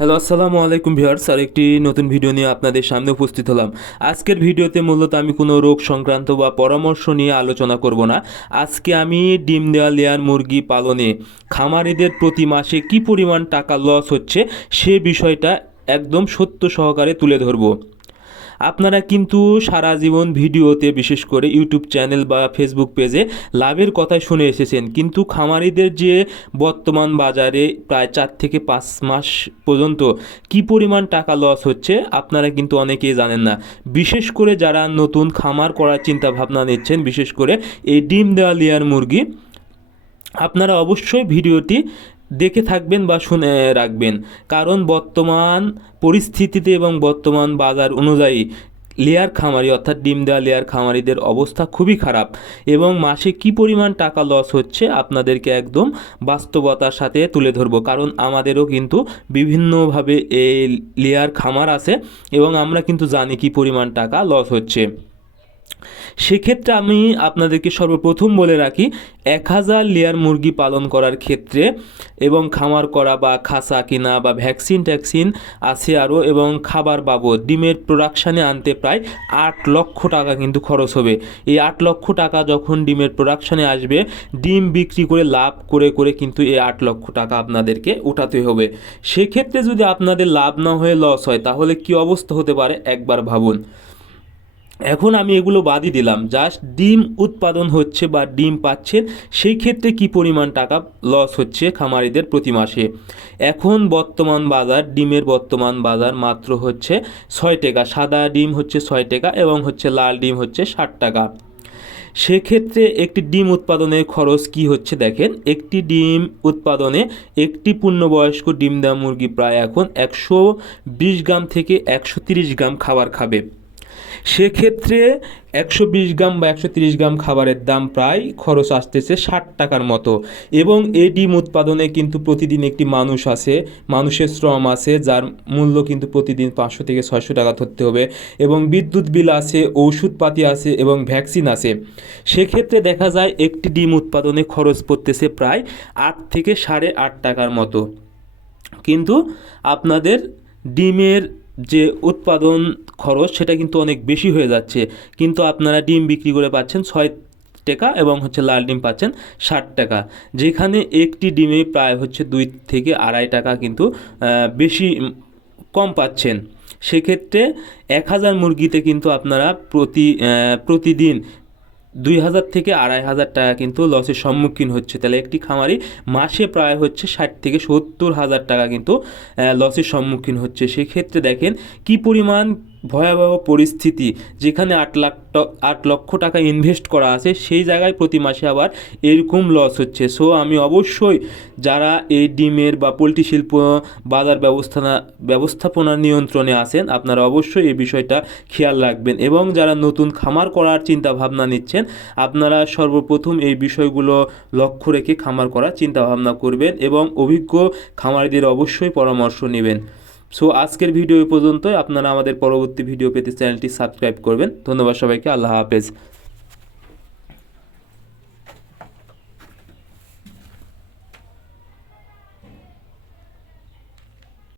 Hello, আসসালামু আলাইকুম viewers. আর একটি নতুন ভিডিও নিয়ে আপনাদের সামনে উপস্থিত হলাম। আজকের ভিডিওতে মূলত আমি কোনো রোগ সংক্রান্ত বা পরামর্শ নিয়ে আলোচনা করব না। আজকে আমি ডিম দেওয়া লেয়ার মুরগি পালনে খামারিদের প্রতি মাসে কী পরিমাণ টাকা লস হচ্ছে সে বিষয়টা একদম সত্য সহকারে তুলে ধরব। আপনারা কিন্তু সারা জীবন ভিডিওতে, বিশেষ করে ইউটিউব চ্যানেল বা ফেসবুক পেজে লাভের কথাই শুনে এসেছেন, কিন্তু খামারিদের যে বর্তমান বাজারে প্রায় 4 থেকে 5 মাস পর্যন্ত কি পরিমাণ টাকা লস হচ্ছে আপনারা কিন্তু অনেকেই জানেন না। বিশেষ করে যারা নতুন খামার করার চিন্তা ভাবনা নিচ্ছেন, বিশেষ করে এই ডিম দেওয়া লেয়ার মুরগি, আপনারা অবশ্যই ভিডিওটি দেখে থাকবেন বা শুনে রাখবেন। কারণ বর্তমান পরিস্থিতিতে এবং বর্তমান বাজার অনুযায়ী লেয়ার খামারি অর্থাৎ ডিম দেওয়া লেয়ার খামারিদের অবস্থা খুবই খারাপ এবং মাসে কি পরিমাণ টাকা লস হচ্ছে আপনাদেরকে একদম বাস্তবতার সাথে তুলে ধরবো। কারণ আমাদেরও কিন্তু বিভিন্নভাবে এই লেয়ার খামার আছে এবং আমরা কিন্তু জানি কি পরিমাণ টাকা লস হচ্ছে। সেক্ষেত্রে আমি আপনাদেরকে সর্বপ্রথম বলে রাখি, 1000 লেয়ার মুরগি পালন করার ক্ষেত্রে এবং খামার করা বা খাঁচা কিনা বা ভ্যাকসিন আছে আরও, এবং খাবার বাবদ ডিমের প্রোডাকশানে আনতে প্রায় 8 লক্ষ টাকা কিন্তু খরচ হবে। এই 8 লক্ষ টাকা যখন ডিমের প্রোডাকশানে আসবে, ডিম বিক্রি করে লাভ করে করে কিন্তু এই 8 লক্ষ টাকা আপনাদেরকে উঠাতে হবে। সেক্ষেত্রে যদি আপনাদের লাভ না হয়ে লস হয় তাহলে কি অবস্থা হতে পারে একবার ভাবুন। এখন আমি এগুলো বাদই দিলাম, জাস্ট ডিম উৎপাদন হচ্ছে বা ডিম পাচ্ছেন, সেই ক্ষেত্রে কি পরিমাণ টাকা লস হচ্ছে খামারিদের প্রতি মাসে। এখন বর্তমান বাজার, ডিমের বর্তমান বাজার মাত্র হচ্ছে 6 টাকা। সাদা ডিম হচ্ছে 6 টাকা এবং হচ্ছে লাল ডিম হচ্ছে 60 টাকা। সেক্ষেত্রে একটি ডিম উৎপাদনের খরচ কি হচ্ছে দেখেন। একটি ডিম উৎপাদনে একটি পূর্ণবয়স্ক ডিম দেওয়া মুরগি প্রায় এখন 120 গ্রাম থেকে 130 গ্রাম খাবার খাবে। সেক্ষেত্রে 120 গ্রাম বা 130 গ্রাম খাবারের দাম প্রায় খরচ আসতেছে 60 টাকার মতো। এবং এই ডিম উৎপাদনে কিন্তু প্রতিদিন একটি মানুষ আছে, মানুষের শ্রম আছে, যার মূল্য কিন্তু প্রতিদিন 500 থেকে 600 টাকা ধরতে হবে, এবং বিদ্যুৎ বিল আছে, ওষুধপাতি আছে এবং ভ্যাকসিন আছে। সেক্ষেত্রে দেখা যায় একটি ডিম উৎপাদনে খরচ পড়তেছে প্রায় 8 থেকে 8.5 টাকার মতো। কিন্তু আপনাদের ডিমের যে উৎপাদন খরচ সেটা কিন্তু অনেক বেশি হয়ে যাচ্ছে, কিন্তু আপনারা ডিম বিক্রি করে পাচ্ছেন 6 টাকা এবং হচ্ছে লাল ডিম পাচ্ছেন 60 টাকা, যেখানে একটি ডিমে প্রায় হচ্ছে 2 থেকে 2.5 টাকা কিন্তু বেশি কম পাচ্ছেন। সেক্ষেত্রে 1000 মুরগিতে কিন্তু আপনারা প্রতিদিন 2000 থেকে 2500 টাকা কিন্তু লসের সম্মুখীন হচ্ছে। তাহলে একটি খামারি মাসে প্রায় হচ্ছে 60 থেকে 70 হাজার টাকা কিন্তু লসের সম্মুখীন হচ্ছে। সেক্ষেত্রে দেখেন কি পরিমাণ ভয়াবহ পরিস্থিতি, যেখানে 8 লক্ষ টাকা ইনভেস্ট করা আছে সেই জায়গায় প্রতি মাসে আবার এরকম লস হচ্ছে। সো আমি অবশ্যই যারা এই ডিমের বা পোলট্রি শিল্প বাজার ব্যবস্থাপনা নিয়ন্ত্রণে আছেন, আপনারা অবশ্যই এই বিষয়টা খেয়াল রাখবেন। এবং যারা নতুন খামার করার চিন্তা ভাবনা নিচ্ছেন, আপনারা সর্বপ্রথম এই বিষয়গুলো লক্ষ্য রেখে খামার করার চিন্তা ভাবনা করবেন এবং অভিজ্ঞ খামারিদের অবশ্যই পরামর্শ নেবেন। সো আজকের ভিডিও এই পর্যন্তই। আপনারা আমাদের পরবর্তী ভিডিও পেতে চ্যানেলটি সাবস্ক্রাইব করবেন। ধন্যবাদ সবাইকে। আল্লাহ হাফেজ।